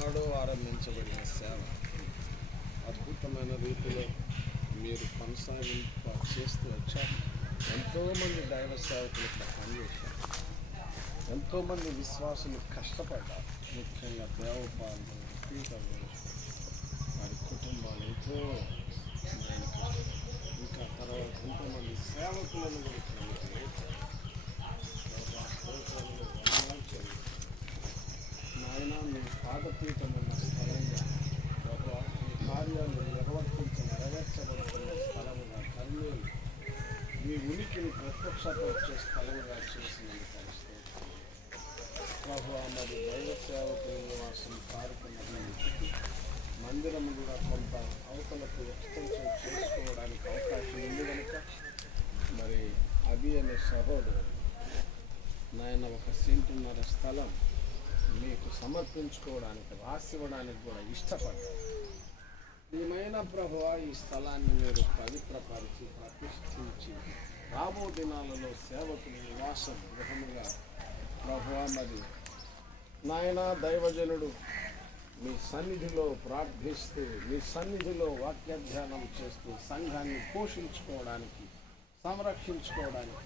ఆనాడు ఆరంభించబడిన సేవ అద్భుతమైన రీతిలో మీరు కొనసాగింప చేస్తూ వచ్చారు. ఎంతోమంది దైవ సేవకులు ఇక్కడ పనిచేశారు. ఎంతోమంది విశ్వాసులు కష్టపడ్డారు. ముఖ్యంగా దేవపాలు, పీటర్లు, వారి కుటుంబాలు ఇంకా తర్వాత ఎంతోమంది సేవకులను నాయన మీ పాదపీఠం ఉన్న స్థలంగా మీ కార్యాలు నెరవేర్చబడుతున్న స్థలముగా కర్నూలు మీ ఉనికిని ప్రత్యక్షపరిచే స్థలముగా చేసినందుకు ప్రభు మరి దైవ సేవకుల నివాసం కార్యక్రమం మందిరము కూడా కొంత అవతలకు ఎక్స్టెన్షన్ చేసుకోవడానికి అవకాశం ఉంది కనుక మరి అభి అనే సహోదరుడు నాయన 1 సెంటున్నర స్థలం మీకు సమర్పించుకోవడానికి రాసివ్వడానికి కూడా ఇష్టపడ్డారు. ప్రియమైన ప్రభువ, ఈ స్థలాన్ని మీరు పవిత్రపరిచి ప్రతిష్ఠించి రాబో దినాలలో సేవకుల నివాస గృహముగా ప్రభువ మరి నాయన దైవజనుడు మీ సన్నిధిలో ప్రార్థిస్తూ మీ సన్నిధిలో వాక్యాధ్యానం చేస్తూ సంఘాన్ని పోషించుకోవడానికి సంరక్షించుకోవడానికి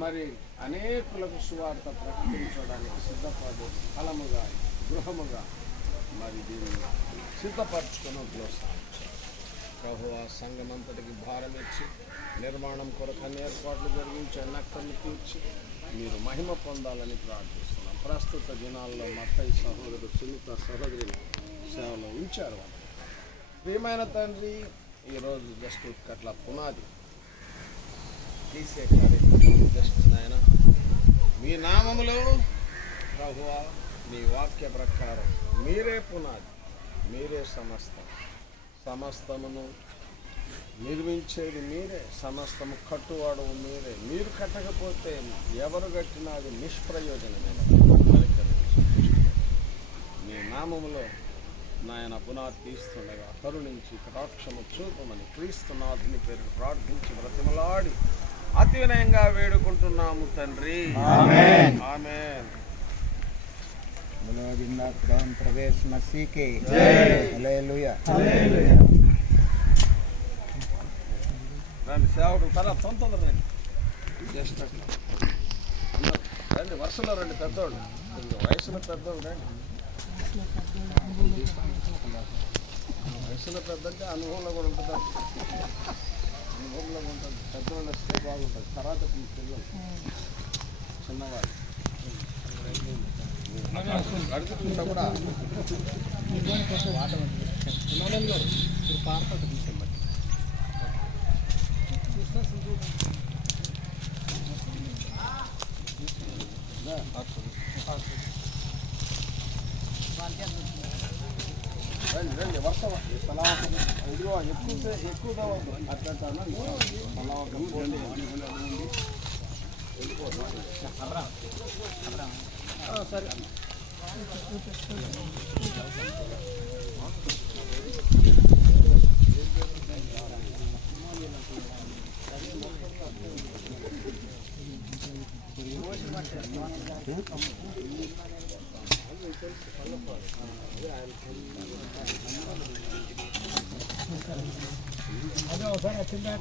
మరి అనేకులకు సువార్త ప్రకటించడానికి సిద్ధపడే స్థలముగా గృహముగా మరి దీన్ని సిద్ధపరచుకున్నట్లు ప్రభు ఆ సంఘమంతటికి భారం ఇచ్చి నిర్మాణం కొరకు అన్ని ఏర్పాట్లు జరిగించి అన్నక్కర్లు తీర్చి మీరు మహిమ పొందాలని ప్రార్థిస్తున్నాం. ప్రస్తుత దినాల్లో మత్తయి సహోదరుడు సునీత సహోదరి సేవలో ఉంచారు. వాళ్ళు ప్రియమైన తండ్రి, ఈరోజు జస్ట్ అట్లా పునాది తీసే కార్యక్రమం జస్ట్ నాయన మీ నామములో ప్రభువా మీ వాక్య ప్రకారం మీరే పునాది, మీరే సమస్తమును నిర్మించేది మీరే, సమస్తము కట్టువాడు మీరే. మీరు కట్టకపోతే ఎవరు కట్టినా అది నిష్ప్రయోజనమైన మీ నామములో నాయన పునాది తీస్తుండగా కరుణించి కటాక్షము చూపమని క్రీస్తునాథుని పేరు ప్రార్థించి బ్రతిమలాడి అతి వినయంగా వేడుకుంటున్నాము తండ్రి. ఆమేన్. ఆమేన్. प्रवेश मसीह के हालेलुया. రండి సేవకుడు తర్వాత తొందర రండి, జస్ట్ అట్లా రండి, వరుసలో రండి. పెద్దోళ్ళు కొంచెం వయసులో పెద్దోళ్ళు రండి. వయసులో పెద్ద అంటే అనుభవంలో కూడా ఉంటుంది. అనుభవంలో ఉంటుంది. పెద్దవాళ్ళు వస్తే బాగుంటుంది. తర్వాత మీ పిల్లలు చిన్నవాళ్ళు అడుగుతుంటా కూడా రండి రండి వరుస ఇదిగో ఎక్కువగా అట్లా సరే అదే ఒకసారి వచ్చిందా